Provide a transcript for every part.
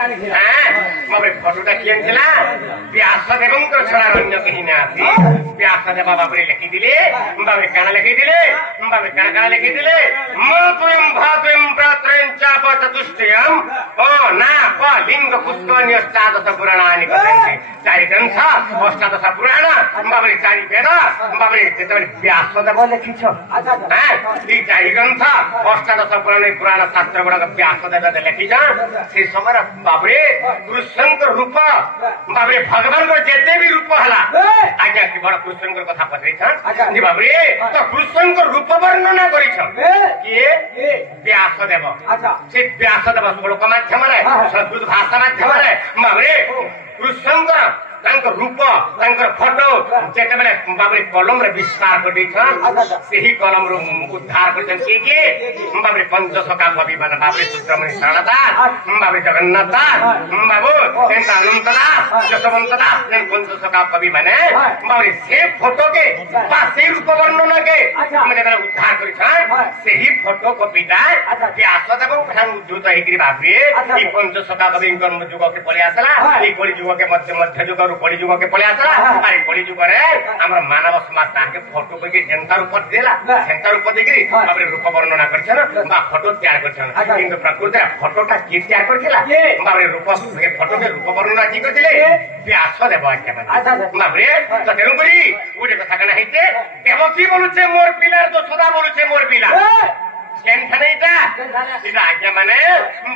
ଫଟୋଟା କିଏ ଥିଲା ବ୍ୟାସଦେବଙ୍କ ଛଡା ଅନ୍ୟ କେହି ନାହାନ୍ତି। ବ୍ୟାସଦେବ ବାବୁରେ ଲେଖିଥିଲେ ବାବୁରେ କାଣ ଲେଖିଥିଲେ ବାବୁରେ କାଣ କାଣ ଲେଖିଥିଲେ ମତୁୟଂ ଭାତୁୟଂ ପ୍ରାତ୍ରୟଂ ଚାପ ଚତୁଷ୍ଟୟଂ ଓ ନା ପ ଲିଙ୍ଗ ପୁଷ୍କରଣ୍ୟ ଅଷ୍ଟାଦଶ ପୁରାଣାନି କହନ୍ତି। ଚାରି ଗ୍ରନ୍ଥ ଅଷ୍ଟାଦଶ ପୁରାଣ ବାବୁରେ ଚାରି ବେଦ ବାବୁରେ ଯେତେବେଳେ ବ୍ୟାସଦେବ ଲେଖିଛ ଏଇ ଚାରି ଗ୍ରନ୍ଥ ଅଷ୍ଟାଦଶ ପୁରାଣ ଶାସ୍ତ୍ର ଗୁଡାକ ବ୍ୟାସଦେବ ଲେଖିଛ ସେ ସମୟର बाबरे कृष्ण रूप बाबरे भगवान को जेते भी रूप हला आज्ञा कि बड़ कृष्ण कथा पचरी जी बाबरे तो कृष्ण को रूप वर्णना करी किए व्यासदेव से व्यासदेव श्लोक माध्यम संस्कृत भाषा माध्यम बाबरे कृष्ण रूप फोटो जेते बाबरे कलम रे विस्तार कर कलम रू उद्धार कर पंचसखा कवि मान बाबरे सुब्रमण्य शरण दास बाबरे जगन्नाथ दास बाबू अनंत दास यशवंत दास पंचसखा कवि माने बाबरे से फोटो के से रूप वर्णना के उद्धार कर फोटो कविता व्यासदेव उद्धृत होकर बाबरे पंचसखा कवि जुग के पलि आसला कली जुग के मध्य जुग कली जुग के पलि आसला अरे कली जुग आम मानव समाज ताके फोटो करके जेंता रूप देला सेंता रूप देखि बाबरे रूप वर्णना करछन बा फोटो तैयार करछन किंतु प्रकृति फोटोटा की तैयार करथिला बाबरे रूप फोटो के रूप वर्णना की करथिले व्यासदेव आज्ञा माने बाबरे तो तेनु करी उडे कथा कना हेते देवकी बोलुछे मोर पिला तो सदा बोलुछे मोर पिला आज्ञा माने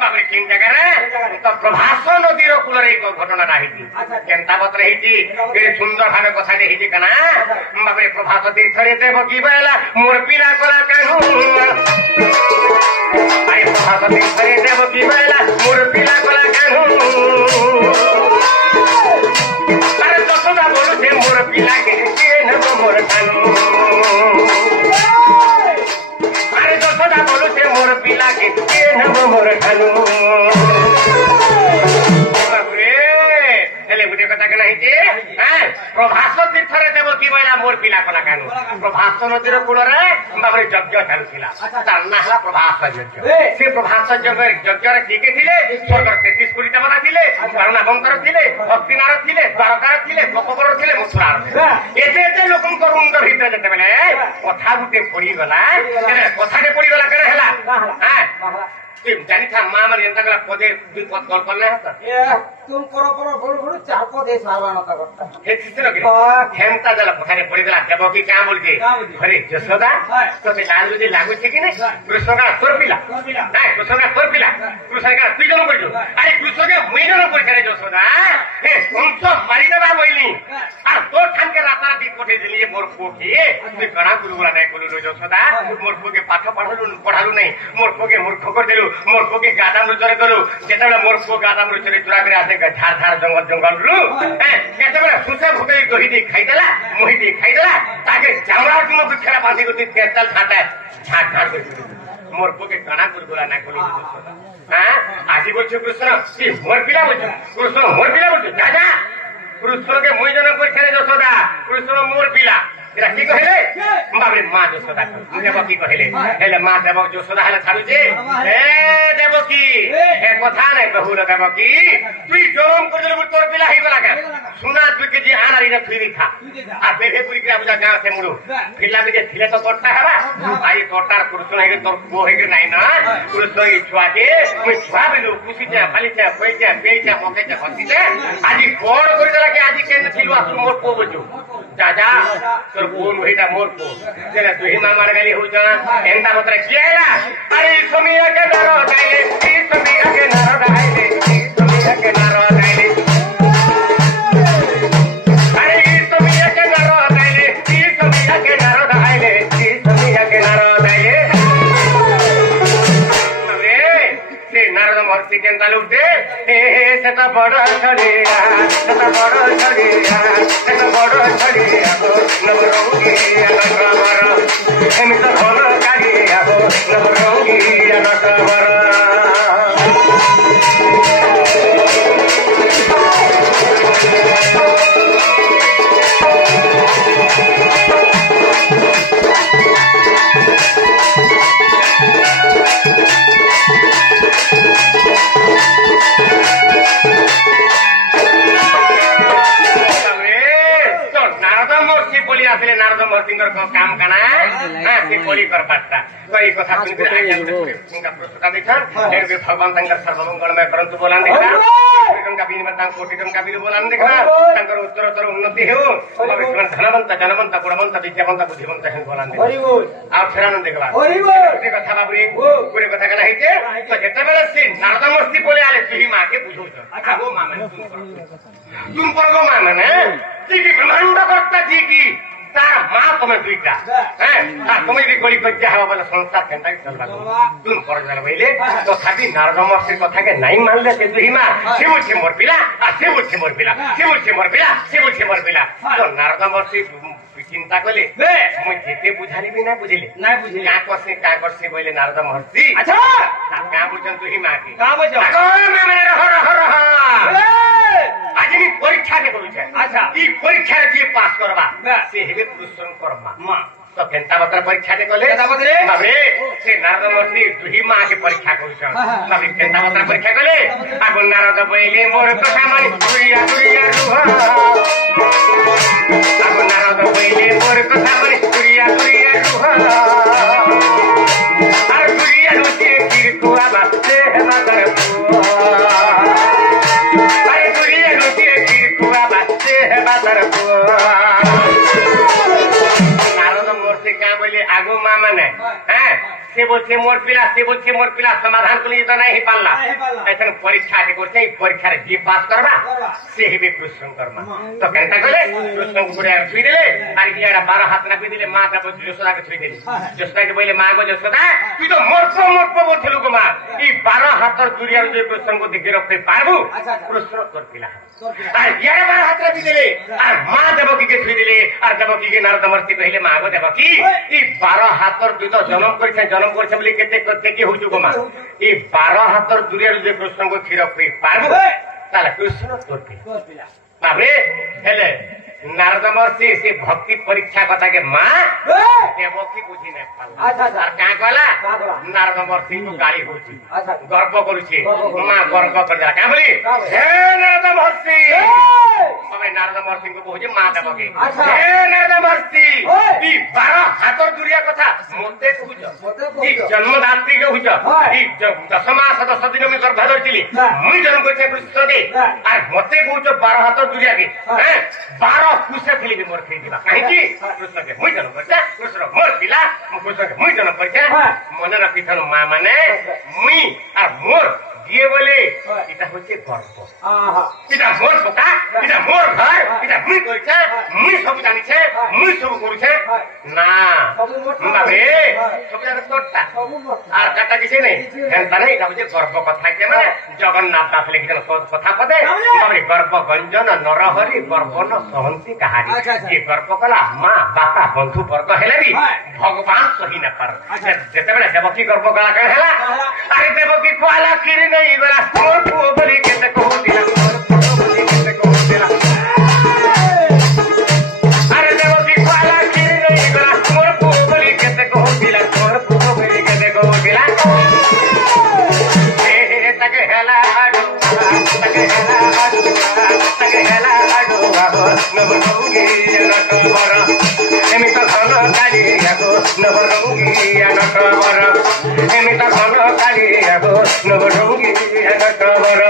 बाबरे किन जगह तो प्रभास नदीर कूल घटना केन्ता पत्र सुंदर भाव कथा कना बाबरे प्रभास तीर्थरे देवकी बहला मोर पिला कला कानू अरे प्रभास तीर्थरे देवकी बहला मोर पिला कला कानू अरे दशदा बोलुछे मोर पिला के मोर कानू बोलुछे मोर पिला के मोर खानू गोटे कथा कना प्रभास तीर्थरे देवकी बहला मोर पिला कला कानू प्रभास नदीर कूल बाबरे यज्ञ चलुला तार ना है प्रभास यज्ञ से प्रभास यज्ञ किए थे स्वर्ग 33 कोटी देवता थे करुणाबंकर थे भक्तिनार थे द्वारकार थे गोपवर थे मथुरार एते लोक रुंड भितर जिते कथा गुटे पड़गला कथाटे पड़गला कौन है जानी था माँ मन जनता का पदे दुई पद कल करना है तुम करो करो बोल बोल चार पद ए सारवानो का करता हे किसने के हेमता जला पथारे पड़ी गला देवकी क्या बोल के अरे जसोदा तो ते लाल जी लागु छे कि नहीं कृष्ण का तोर पिला नहीं कृष्ण का तोर पिला कृष्ण का तुई जन करजो अरे कृष्ण के मुई जन कर छे जसोदा हे तुम तो मारी देबा बोइली आ तो ठान के राता दी कोठे दिलिए मोर पोके तुई कणा गुरुगुला नहीं कोलु जसोदा मोर पोके पाठ पढ़ालु नहीं मोर पोके मूर्ख कर देलु मोर पोके गादाम रुचरे करू जेतेबेला मोर पो गादाम रुचरे चुरा करे आसे झाड़ झाड़ जंगल जंगल रु केतेबेला सुसे भुके गहिदी खाइदेला मोहिदी खाइदेला ताके जामरा तुम बिखरा बांधी गति तेतल छाटा झाड़ झाड़ कर मोर पोके कणा गुरुगुला नहीं कोलु हां आजी बोलछो कृष्ण सी मोर पिला बोलछो कृष्ण मोर पिला बोलछो दादा कृष्ण के मुई जन कर छरे जसोदा कृष्ण मोर पिला की कहले बाबरे माँ जसोदा देवकी कहले हेले माँ देव जसोदा हेले छाडुछे ए देवकी ए कथा नै कहू रे देवकी तुई जोरम करदेलु तोर पिला हे गला का सुना तुई के जे आनारी न फिरी खा आ बेठे पुरी के बुझा गां से मुडु फिरला में जे थिले तो तोटा हबा आई तोटार कृष्ण हे तोर को हे के नै ना कृष्ण ई छुआ के मुई छुआ बेलु खुशी जा खाली जा कोई जा पे जा मके जा हसी जा आजी कोड कर देला के आजी केन थिलु आसु मोर को बजु दादा तोर कोन भइटा मोर को जेला तुही मामार गाली हो जा एंता मत्र कियाला अरे समिया के नारो गाइले समिया के नारो गाइले समिया के नारो गाइले अरे समिया के नारो गाइले समिया के नारो गाइले समिया के नारो गाइले अरे से नारद महर्षि केंता लुटे हे से तो बड़ छड़िया से तो बड़ छड़िया से तो बड़ छड़िया नवरंगी नटवर एमि तो भल कालिया हो नवरंगी नटवर আসলে নারদ মহর্ষিঙ্কর কাম কানা হ্যাঁ সে বলি করবারটা তো এই কথা শুনতে প্রশ্নটা দেখছেন ভগবান তাঙ্কর সর্বমঙ্গলময় করন্তু বলান দেখা ଟଙ୍କା ବିନିମୟ ତାଙ୍କୁ କୋଟି ଟଙ୍କା ବିଲ ବୋଲାନ ଦେଖିବା ତାଙ୍କର ଉତ୍ତରୋତ୍ତର ଉନ୍ନତି ହେଉ ଧନବନ୍ତ ଜନବନ୍ତ ଗୁଣବନ୍ତ ବିଦ୍ୟାବନ୍ତ ବୁଦ୍ଧିବନ୍ତ ହେଉ ବୋଲାନ ଆଉ ଫେରାନ ଦେଖିବା ଗୋଟେ କଥା ବାବୁରେ ଗୋଟେ କଥା କାଣା ହେଇଛେ ତ ଯେତେବେଳେ ସେ ନାରଦମୂର୍ତ୍ତି ବୋଲେ ଆଲେ ତୁହି ମାକେ ବୁଝଉଛ ଆଗୋ ମା ମାନେ ତୁମ ପର୍ଗ ମା ମାନେ ଯିଏ ବ୍ରହ୍ମାଣ୍ଡ କର୍ତ୍ତା ଯିଏ तार माँ तुम्हें दुईटा तुम्हें यदि गली कज्जा हवा बोले संसार केनता चलवा तुम पर जल बोले तो खाली नारद महर्षि कथा के नहीं मानले से दुही माँ से बुझे मोर पिला से बुझे मोर पिला से बुझे मोर पिला से बुझे मोर पिला तो नारद महर्षि चिंता कले मुझे जेते बुझाली भी ना बुझिले का करसे बोले नारद महर्षि अच्छा का बुझन दुही माँ की का बुझो मैं मैंने रह रह रह आज भी परीक्षा के बोलुछे अच्छा ई परीक्षा रे जे पास करबा से हेबे पुरुषन कर्मा मां तो केनता बतर परीक्षा के कले बाबे से नारद महर्षि दुही मां के परीक्षा करूछन बाबे केनता बतर परीक्षा कले आगो नारद बोले मोर कथा मानी दुरिया दुरिया रुहा आगो नारद बोले मोर कथा मानी दुरिया दुरिया रुहा आर दुरिया रुचे फिर कुआ बाते मगर नारद मोर्चे क्या बोले आगो माँ मैंने से बोलছে मोर पिला समाधान को लिए तो नहीं पाला ऐसा परीक्षा करते परीक्षा जे पास करवा से ही कृष्ण कर्मा तो कहता गले कृष्ण को पूरे छुई देले और ये 12 हाथ ना दिले मां का यशोदा के छुई देले यशोदा के बोले मां को यशोदा तू तो मोर बोलथलु को मां ई 12 हाथर दुरिया जो कृष्ण को देखि रखे पारबू कृष्ण कर पिला और ये 12 हाथ दी देले और मां देवकी के छुई देले और देवकी के नारद महर्षि कहले मां को देवकी ई 12 हाथर तू तो जन्म करछे बोली केते करते की होजु को मां ई 12 हाथर दुरिया जो कृष्ण को खीर पे पारबू ताला कृष्ण तोर पिला बाबरे हेले नारद महर्षि से भक्ति परीक्षा कथा के मां देवकी बुझी नहीं पाला अच्छा का कहला नारद महर्षि को गाली होची अच्छा गर्व करूची मां गर्व कर जा का बोली हे नारद महर्षि हमें नारद महर्षि को कहो जे मां देवकी हे नारद महर्षि ई 12 हाथर दुरिया कथा मोते कहूछ ई जन्मदात्री के कहूछ ई 10 मास 10 दिन में गर्भ धरतिली मुई जन्म करछे कृष्ण के आ मोते कहूछ 12 हाथर दुरिया के हैं 12 कुसे खेली भी मोर खेली दिबा काहे की कृष्ण के मुई जन्म करछे कृष्ण मोर पिला कृष्ण के मुई जन्म करछे मन रखिथन मां माने मुई आ मोर दिए बोले इटा होचे गर्व इटा मोर पका इटा मोर घर इटा मुई करछे मुई सब जानि छे मुई सब करूछे ना बाबे सब जानि तोटा आ काटा किसे नहीं एंता नहीं इटा होचे गर्व कथा के माने जगन्नाथ दास लिखिथन कथा पदे बाबरे गर्व गंजन नरहरि गर्व न सहंती कहानी ये गर्व कला मां बापा बंधु वर्ग हेले भी भगवान सही न कर जेतेबेले देवकी गर्व कला के हेला अरे देवकी कोला किरी नहीं गला मोर पुओ बोली केते कहू दिला मोर पुओ बोली केते कहू दिला अरे देवकी कोला किरी नहीं गला मोर पुओ बोली केते कहू दिला मोर पुओ बोली केते कहू दिला हे तके हेला आडू तके हेला आडू नवरंगी नटवर एमित धन कालियाको नवरंगी नटवर एमित धन कालियाको नवरंगी नटवर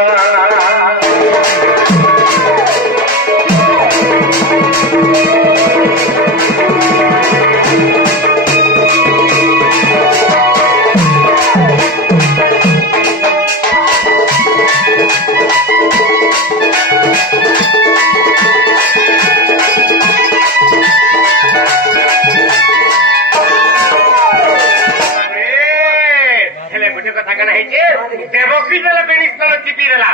देवकी देला बेनिस्तन चिपी देला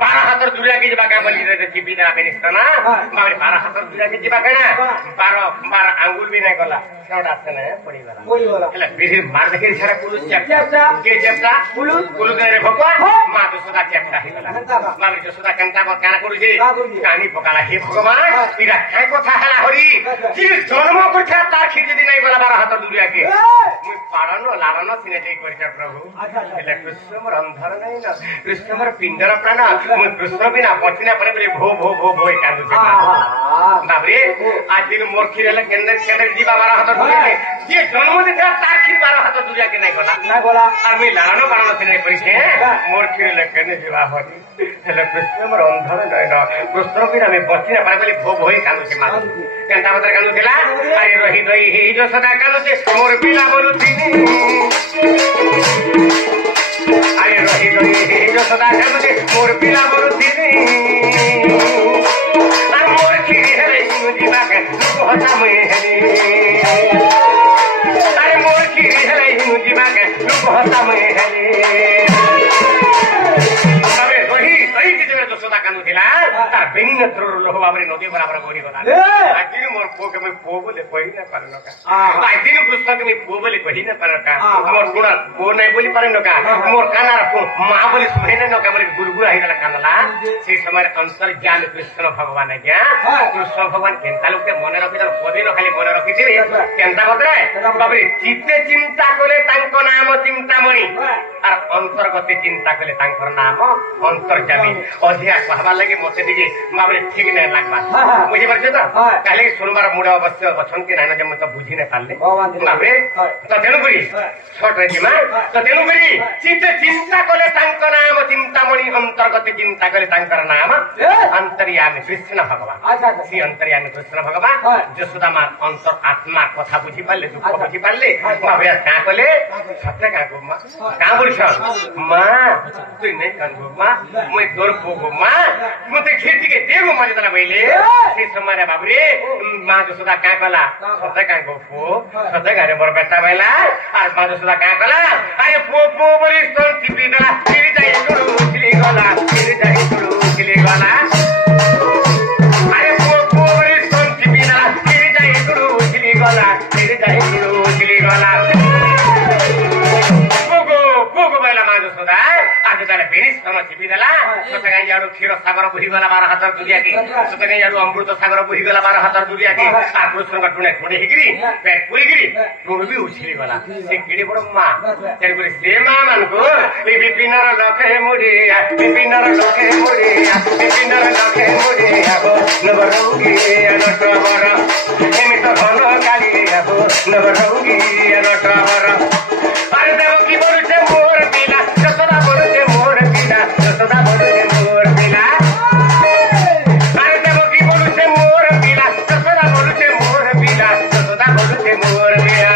12 हाथर दुरिया के जबा का बली दे चिपी देला बेनिस्तन बाबरे 12 हाथर दुरिया के जबा केना 12 आंगुल भी नहीं गला छोड़ा से नहीं पड़ी वाला हेला बिरी मार देखे सारा कुलु चेप्टा के चेप्टा कुलु दे रे भगवा मां तो सदा चेप्टा ही गला बाबरे तो सदा कंता को काना करू जे कानी पकाला हे भगवान इरा काय कथा हला हरि कि जन्म करछा तार खिजे दिन नहीं गला 12 हाथर दुरिया के मुई पाड़नो लारनो सिने दे करछा प्रभु हेला कृष्ण मोर अंधर नहीं ना कृष्ण मोर पिंडर प्राण मुई कृष्ण बिना पछिना परे भो भो भो भो कादु बाबरे आज दिन मोर खीरे केन्द्र जीवा 12 हाथ दुनिया के जे जन्म देता तार खीर 12 हाथ दुनिया के नहीं गला ना बोला आमी लानो बानो से नहीं परिसे मोर खीरे केन्द्र जीवा होनी हेले कृष्ण मोर अंधर नहीं ना कृष्ण भी ना मैं बच्ची ना पारे बोली भोग होई कानु से मार केनता मतर कानु थिला अरे रही दई हे जो सदा कानु से मोर पिला बोलुथी अरे रही दई हे जो सदा कानु से मोर पिला बोलुथी मोर खीरे हेले जीवा के हटा में हेले अरे मोर खीरे हेले जीवा के हटा में हेले कानु थिला तार बेनी नत्र लोह बाबरे नदी बराबर गोरी गला आदिन मोर पो के मैं पो बोले कहि न पारन का आदिन कृष्ण के मैं पो बोले कहि न पारन का मोर गुणा पो नहीं बोली पारन का मोर कानार पो मां बोली सुने न का मोर गुरगुरा हिला कानला से समय अंतर ज्ञान कृष्ण भगवान है क्या कृष्ण भगवान केनता लोग के मन रखि तर पदे न खाली मन रखि छी केनता बतरे बाबरे चित्ते चिंता कोले तांको नाम चिंतामणि और अंतर्गत चिंता कोले तांकर नाम अंतर्जामी अधिया कहवा लगे मते दिखे बाबरे ठीक नहीं लागबा बुझी परछे तो काले सुनबार मुडा अवश्य बचन के नाना जम तो बुझी न पाले बाबरे तो तेनु करी छोट रे जिमा तो तेनु करी चित्ते चिंता कोले तांकर नाम चिंतामणि अंतर्गत चिंता कोले तांकर नाम अंतर्यामी कृष्ण भगवान सी अंतर्यामी कृष्ण भगवान जसोदा मां अंतर आत्मा कथा बुझी पाले दुख बुझी पाले बाबरे का कोले सत्य का गोमा का बोलछ मां तू नहीं कान गोमा मैं तोर पो गोमा मुते खेती के देगो मारे तना भइले से समारे बाबरे मां जसोदा का कला सत्य का गोपो सत्य गारे मोर बेटा भइला और मां जसोदा का कला अरे पो पो बोली स्तन टिपी दला फिर जाई गुरु छिली गला फिर जाई गुरु छिली गला अरे पो पो बोली स्तन टिपी दला फिर जाई गुरु छिली गला फिर जाई गुरु छिली गला पोगो बैला मां जसोदा आज तारे बेनी स्तन टिपी दला सतगाई याडू क्षीर सागर बुही गला 12 हाथ दुरिया के सतगाई याडू अमृत सागर बुही गला 12 हाथ दुरिया के आ कृष्ण का टुणे टुणे हिगिरी पेट पुरी गिरी टुण भी उछली गला से गिड़ी बड़ मां तेरे को से मां मान को ए विपिनर लखे मुड़िया विपिनर लखे मुड़िया विपिनर लखे मुड़िया हो नवरंगी अनटवर एमि तो धन काली हो नवरंगी अनटवर अरे देव की बोलते मोर पिला जसोदा बोलते मोर पिला जसोदा बोलते मोर पिला अरे देव की बोलते मोर पिला जसोदा बोलते मोर पिला जसोदा बोलते मोर पिला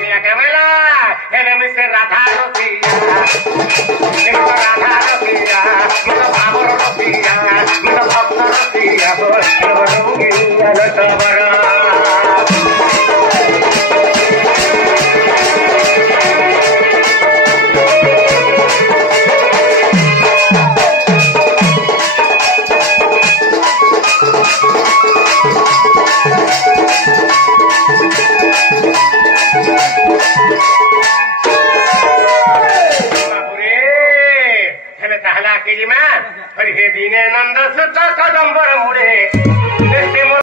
पिला कमला हेले मिसे राधा रसिया देखो राधा रसिया मत भावर रसिया मत भक्त रसिया बोल रंगी अलटवर दीने नंद सुत कदम्बर मुड़े